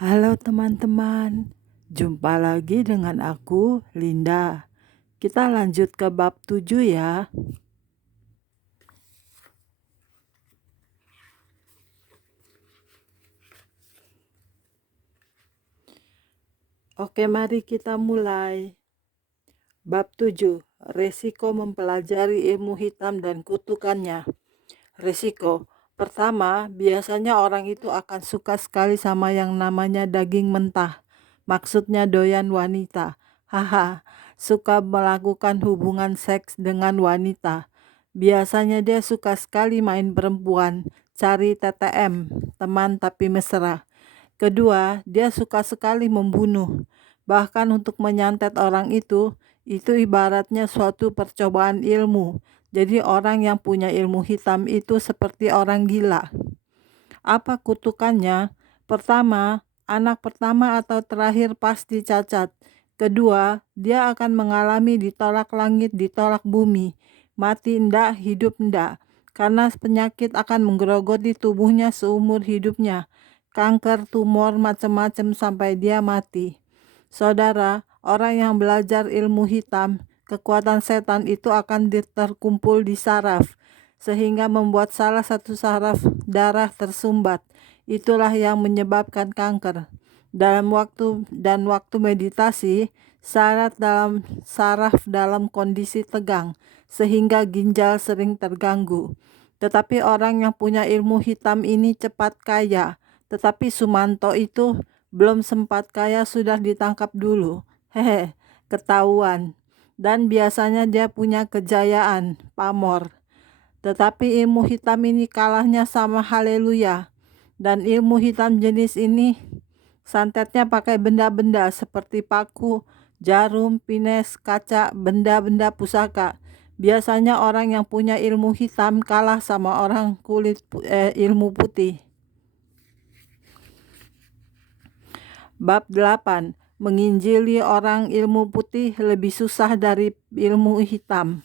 Halo teman-teman, jumpa lagi dengan aku, Linda. Kita lanjut ke bab 7 ya. Oke, mari kita mulai. Bab 7, resiko mempelajari ilmu hitam dan kutukannya. Resiko pertama, biasanya orang itu akan suka sekali sama yang namanya daging mentah. Maksudnya doyan wanita. Haha, suka melakukan hubungan seks dengan wanita. Biasanya dia suka sekali main perempuan, cari TTM, teman tapi mesra. Kedua, dia suka sekali membunuh. Bahkan untuk menyantet orang itu ibaratnya suatu percobaan ilmu. Jadi orang yang punya ilmu hitam itu seperti orang gila. Apa kutukannya? Pertama, anak pertama atau terakhir pasti cacat. Kedua, dia akan mengalami ditolak langit, ditolak bumi. Mati ndak, hidup ndak. Karena penyakit akan menggerogoti tubuhnya seumur hidupnya. Kanker, tumor, macam-macam sampai dia mati. Saudara, orang yang belajar ilmu hitam, kekuatan setan itu akan terkumpul di saraf, sehingga membuat salah satu saraf darah tersumbat. Itulah yang menyebabkan kanker. Waktu meditasi, saraf dalam kondisi tegang, sehingga ginjal sering terganggu. Tetapi orang yang punya ilmu hitam ini cepat kaya. Tetapi Sumanto itu belum sempat kaya sudah ditangkap dulu. Hehe, ketahuan. Dan biasanya dia punya kejayaan, pamor. Tetapi ilmu hitam ini kalahnya sama haleluya. Dan ilmu hitam jenis ini santetnya pakai benda-benda seperti paku, jarum, pines, kaca, benda-benda pusaka. Biasanya orang yang punya ilmu hitam kalah sama orang ilmu putih. Bab 8. Menginjili orang ilmu putih lebih susah dari ilmu hitam.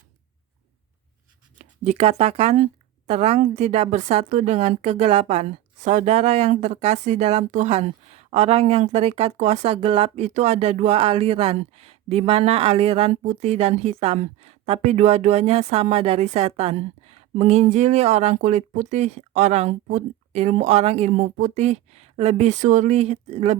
Dikatakan terang tidak bersatu dengan kegelapan. Saudara yang terkasih dalam Tuhan, orang yang terikat kuasa gelap itu ada dua aliran, di mana aliran putih dan hitam, tapi dua-duanya sama dari setan. Menginjili orang kulit putih, orang ilmu putih lebih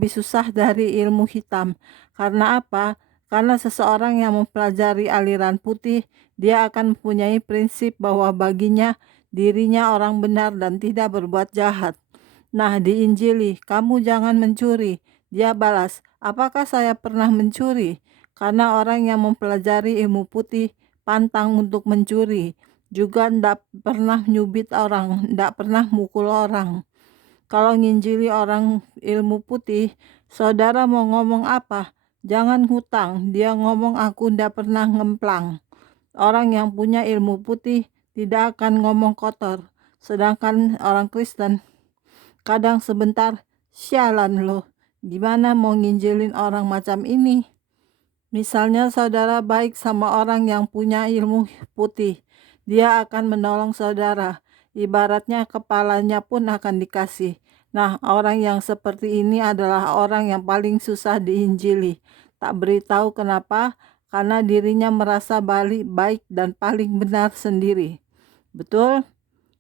susah dari ilmu hitam. Karena apa? Karena seseorang yang mempelajari aliran putih, dia akan mempunyai prinsip bahwa baginya dirinya orang benar dan tidak berbuat jahat. Nah, di Injili, kamu jangan mencuri. Dia balas, apakah saya pernah mencuri? Karena orang yang mempelajari ilmu putih pantang untuk mencuri. Juga tidak pernah nyubit orang, tidak pernah mukul orang. Kalau nginjili orang ilmu putih, saudara mau ngomong apa? Jangan hutang, dia ngomong aku ndak pernah ngemplang. Orang yang punya ilmu putih tidak akan ngomong kotor. Sedangkan orang Kristen kadang sebentar, sialan loh, gimana mau nginjilin orang macam ini? Misalnya saudara baik sama orang yang punya ilmu putih, dia akan menolong saudara. Ibaratnya kepalanya pun akan dikasih. Nah, orang yang seperti ini adalah orang yang paling susah diinjili. Tak beritahu kenapa, karena dirinya merasa baik dan paling benar sendiri. Betul?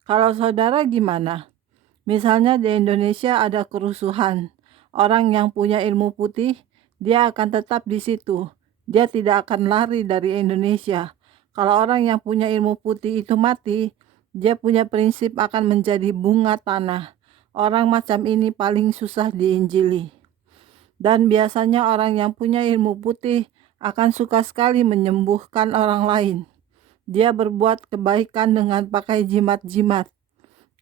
Kalau saudara gimana? Misalnya di Indonesia ada kerusuhan. Orang yang punya ilmu putih, dia akan tetap di situ. Dia tidak akan lari dari Indonesia. Kalau orang yang punya ilmu putih itu mati, dia punya prinsip akan menjadi bunga tanah. Orang macam ini paling susah diinjili. Dan biasanya orang yang punya ilmu putih akan suka sekali menyembuhkan orang lain. Dia berbuat kebaikan dengan pakai jimat-jimat.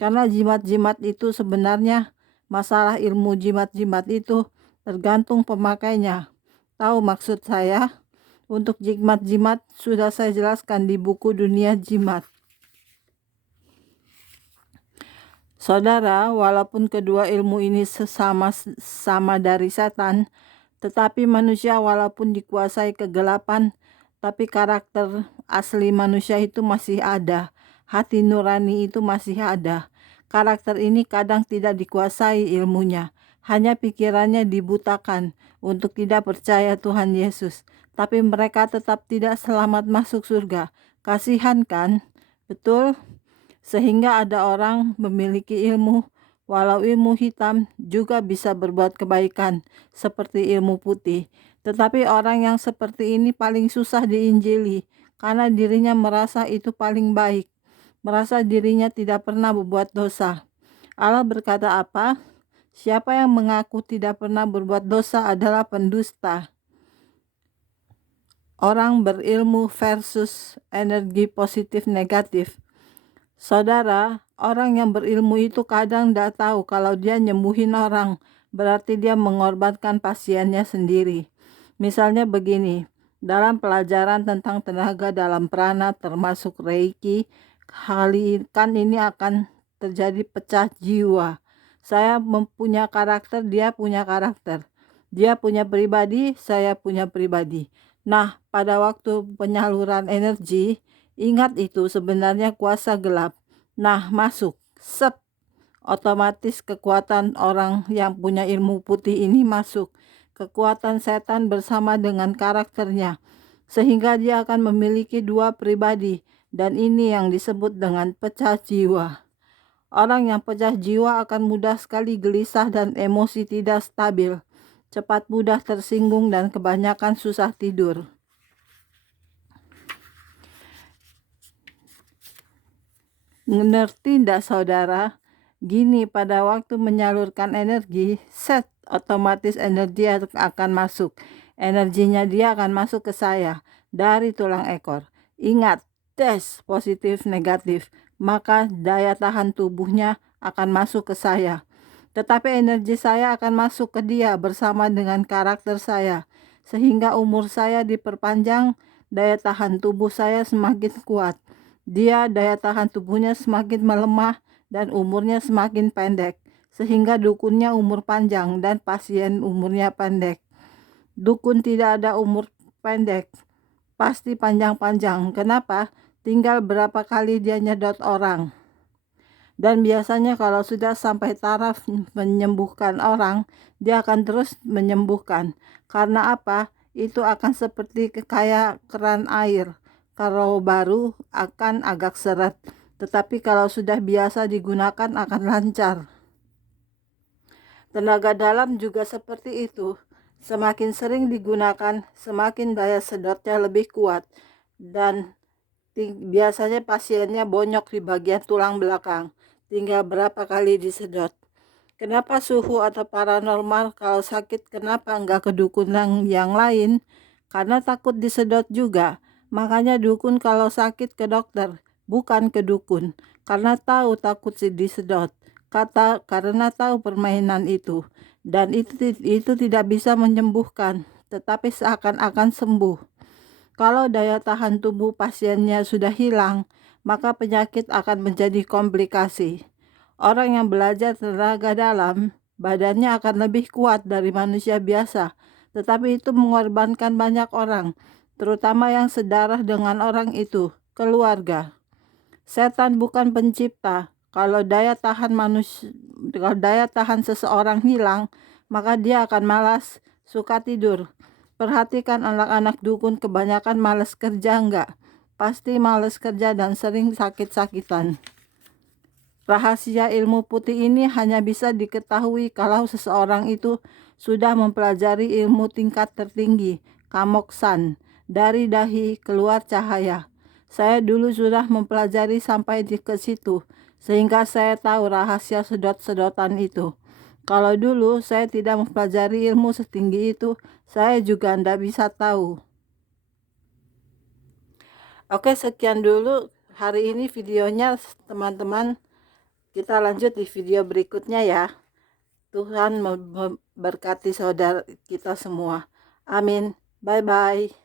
Karena jimat-jimat itu sebenarnya masalah ilmu jimat-jimat itu tergantung pemakainya. Tahu maksud saya? Untuk jimat-jimat sudah saya jelaskan di buku Dunia Jimat. Saudara, walaupun kedua ilmu ini sama dari setan, tetapi manusia walaupun dikuasai kegelapan, tapi karakter asli manusia itu masih ada. Hati nurani itu masih ada. Karakter ini kadang tidak dikuasai ilmunya. hanya pikirannya dibutakan untuk tidak percaya Tuhan Yesus. Tapi mereka tetap tidak selamat masuk surga. Kasihan kan? Betul? Sehingga ada orang memiliki ilmu, walau ilmu hitam juga bisa berbuat kebaikan seperti ilmu putih. Tetapi orang yang seperti ini paling susah diinjili karena dirinya merasa itu paling baik, merasa dirinya tidak pernah berbuat dosa. Allah berkata apa? Siapa yang mengaku tidak pernah berbuat dosa adalah pendusta. Orang berilmu versus energi positif negatif. Saudara, orang yang berilmu itu kadang tidak tahu kalau dia nyembuhin orang, berarti dia mengorbankan pasiennya sendiri. Misalnya begini, dalam pelajaran tentang tenaga dalam prana termasuk Reiki, kali ini akan terjadi pecah jiwa. Saya mempunyai karakter, dia punya karakter. Dia punya pribadi, saya punya pribadi. Nah, pada waktu penyaluran energi, ingat itu sebenarnya kuasa gelap. Nah, masuk. Sep. Otomatis kekuatan orang yang punya ilmu putih ini masuk. Kekuatan setan bersama dengan karakternya. Sehingga dia akan memiliki dua pribadi. Dan ini yang disebut dengan pecah jiwa. Orang yang pecah jiwa akan mudah sekali gelisah dan emosi tidak stabil. Cepat mudah tersinggung dan kebanyakan susah tidur. Ngerti tidak saudara? Gini, pada waktu menyalurkan energi, set otomatis energi akan masuk. Energinya dia akan masuk ke saya dari tulang ekor. Ingat, tes positif negatif, maka daya tahan tubuhnya akan masuk ke saya. Tetapi energi saya akan masuk ke dia bersama dengan karakter saya. Sehingga umur saya diperpanjang, daya tahan tubuh saya semakin kuat. Dia daya tahan tubuhnya semakin melemah dan umurnya semakin pendek. Sehingga dukunnya umur panjang dan pasien umurnya pendek. Dukun tidak ada umur pendek, pasti panjang-panjang. Kenapa? Tinggal berapa kali dia nyedot orang. Dan biasanya kalau sudah sampai taraf menyembuhkan orang, dia akan terus menyembuhkan. Karena apa? Itu akan seperti kayak keran air. Kalau baru akan agak seret, tetapi kalau sudah biasa digunakan akan lancar. Tenaga dalam juga seperti itu. Semakin sering digunakan, semakin daya sedotnya lebih kuat. Dan biasanya pasiennya bonyok di bagian tulang belakang. Tinggal berapa kali disedot. Kenapa suhu atau paranormal kalau sakit kenapa enggak ke dukun yang lain? Karena takut disedot juga. Makanya dukun kalau sakit ke dokter, bukan ke dukun. Karena tahu takut disedot. Karena tahu permainan itu. Dan itu tidak bisa menyembuhkan, tetapi seakan-akan sembuh. Kalau daya tahan tubuh pasiennya sudah hilang, maka penyakit akan menjadi komplikasi. Orang yang belajar tenaga dalam, badannya akan lebih kuat dari manusia biasa, tetapi itu mengorbankan banyak orang, terutama yang sedarah dengan orang itu, keluarga. Setan bukan pencipta. Kalau daya tahan seseorang hilang, maka dia akan malas, suka tidur. Perhatikan anak-anak dukun kebanyakan malas kerja enggak? Pasti malas kerja dan sering sakit-sakitan. Rahasia ilmu putih ini hanya bisa diketahui kalau seseorang itu sudah mempelajari ilmu tingkat tertinggi, kamoksan, dari dahi keluar cahaya. Saya dulu sudah mempelajari sampai ke situ, sehingga saya tahu rahasia sedot-sedotan itu. Kalau dulu saya tidak mempelajari ilmu setinggi itu, saya juga tidak bisa tahu. Oke, sekian dulu hari ini videonya teman-teman. Kita lanjut di video berikutnya ya. Tuhan memberkati saudara kita semua. Amin. Bye-bye.